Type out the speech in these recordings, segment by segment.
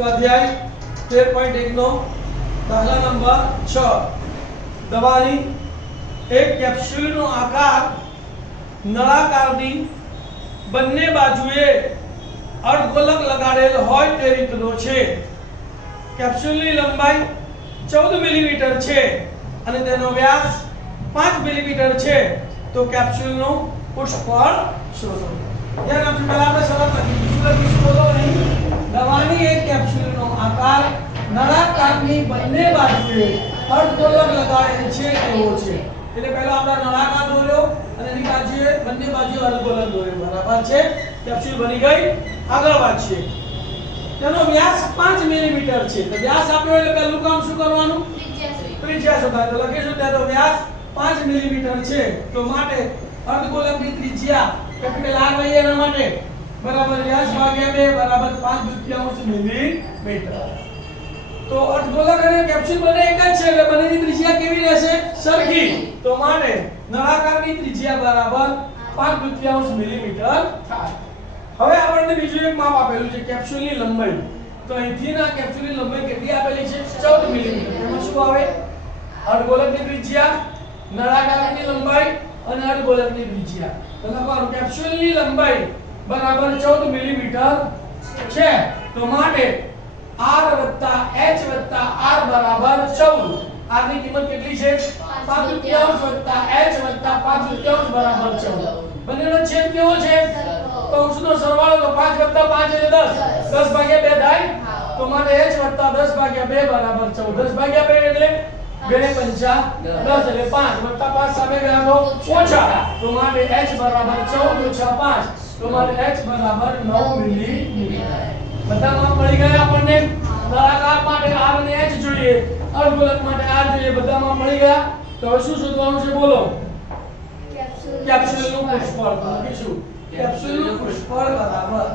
સ્વાધ્યાય 13.1 નો દાખલા નંબર 6 દવાની એક કેપ્સ્યુલનો આકાર નળાકારની બંને બાજુએ અર્ધગોલક લગાડેલ હોય તે રીતનો છે। કેપ્સ્યુલની લંબાઈ 14 મિલીમીટર છે અને તેનો વ્યાસ 5 મિલીમીટર છે। તો કેપ્સ્યુલનું પુષ્પફળ શોધો। ધ્યાન આપજો, પહેલા આપણે શરૂઆત કરીશું બોલો નહીં। દવાની એક કેપ્સ્યુલનો આકાર નળાકારની બંને બાજુએ અર્ધગોલક લગાડેલ છે એવો છે। એટલે પહેલા આપણે નળાકાર દોર્યો અને એની બાજુએ બંને બાજુએ અર્ધગોલક દોર્યો, બરાબર છે। કેપ્સ્યુલ બની ગઈ। આગળ વાંચીએ। તેનો વ્યાસ 5 મિલીમીટર છે। તો વ્યાસ આપ્યો એટલે પહેલું કામ શું કરવાનું? ત્રિજ્યા શોધવાની। તો લખીશું તેનો વ્યાસ 5 મિલીમીટર છે। તો માટે અર્ધગોલકની ત્રિજ્યા કેપિટલ R લઈએ એના માટે બરાબર વ્યાસ ભાગ્યા 2 બરાબર 5/2 મિલીમીટર। તો અર્ધગોલક અને કેપ્સ્યુલ બંને એક જ છે એટલે બંનેની ત્રિજ્યા કેવી રહેશે? સરખી। તો માટે નળાકારની ત્રિજ્યા બરાબર 5/2 મિલીમીટર થાય। હવે આપણને બીજું એક માપ આપેલું છે કેપ્સ્યુલની લંબાઈ। તો અહીંથી ના કેપ્સ્યુલની લંબાઈ કેટલી આપેલી છે? 14 મિલીમીટર। એમાં શું આવે? અર્ધગોલકની ત્રિજ્યા, નળાકારની લંબાઈ અને અર્ધગોલકની ત્રિજ્યા। તો લખવાનું કેપ્સ્યુલની લંબાઈ બરાબર 14 મિલીમીટર છે। તો માટે r + h + r બરાબર 14। r ની કિંમત કેટલી છે? 5/2 + h + 5/2 બરાબર 14। બંનેનો છેદ કેવો છે? કૌંસનો સરવાળો। તો 5 + 5 એટલે 10, 10/2 થાય। તો માટે h + 10/2 બરાબર 14। 10/2 એટલે 2 × 5 = 10 એટલે 5 + 5 સામે ગણાતો ઓછા। તો માટે h બરાબર 14 - 5 તો માટે h બરાબર 9 મિલીમીટર। બધા માપ મળી ગયા આપણને। નળાકાર માટે r અને h જોઈએ, અર્ધગોલક માટે r જોઈએ, બધા માપ મળી ગયા। તો હવે શું શોધવાનું છે બોલો? કેપ્સ્યુલનું પુષ્પફળ। તો લખીશું કેપ્સ્યુલનું પુષ્પફળ બરાબર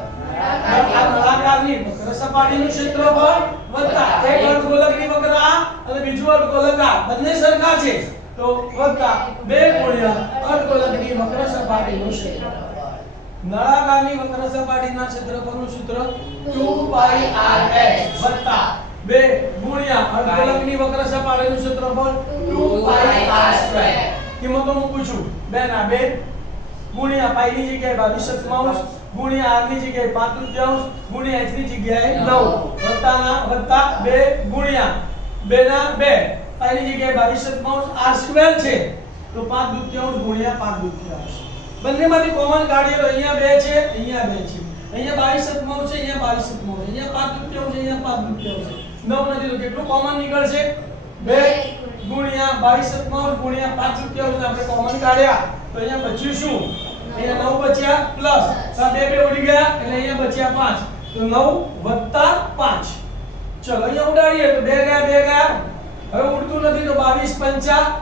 નળાકારની વક્ર સપાટીનું ક્ષેત્રફળ વત્તા એક અર્ધગોલકની વક્ર આ અને બીજું અર્ધગોલક આ, બંને સરખા છે તો વત્તા 2 ગુણ્યા અર્ધગોલકની વક્ર સપાટીનું ક્ષેત્રફળ। નળાકારની વક્ર સપાટીના ક્ષેત્રફળનું સૂત્ર 2πrh વત્તા 2 ગુણ્યા અર્ધગોલકની વક્ર સપાટીનું ક્ષેત્રફળ 2πr²। કિંમતો મૂકું છું 2 ના 2 ગુણ્યા પાઈ ની જગ્યાએ 22/3 ગુણ્યા r ની જગ્યાએ 5/3 ગુણ્યા h ની જગ્યાએ 9 વત્તા 2 ગુણ્યા 2 ના 2 પાઈ ની જગ્યાએ 22/3 r² છે તો 5/2 ગુણ્યા 5/2। બંનેમાંથી કોમન કાઢીએ તો અહીંયા 2 છે, અહીંયા 2 છે, અહીંયા 22/3 છે, અહીંયા 22/3 છે, અહીંયા 5/2 છે, અહીંયા 5/2 છે, 9 નથી તો કેટલું કોમન નીકળશે? 2 ગુણ્યા 22/3 ગુણ્યા 5/2 આપણે કોમન કાઢ્યા તો અહીંયા બચ્યું શું? અહીંયા 9 બચ્યા પ્લસ આ 2 ઉડી ગયા એટલે અહીંયા બચ્યા 5 તો 9 + 5। ચલો અહીંયા ઉડાડીએ તો 2 ગયા હવે ઉડતું નથી તો 22 ×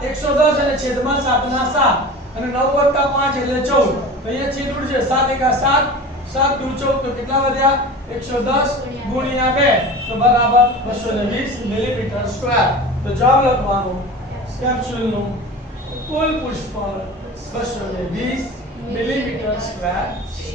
5 110 અને છેદમાં 7 ના 7 અને 9 + 5 એટલે 14। તો અહીંયા છેદ ઉડશે 7 × 7 7 × 14 તો કેટલા વધ્યા? 110 ગુણ્યા 2 તો બરાબર 220 મિલીમીટર સ્ક્વેર। તો જવાબ લખવાનો કેપ્સ્યુલનું કુલ પુષ્પફળ 220 મિલીમીટર સ્ક્વેર છે।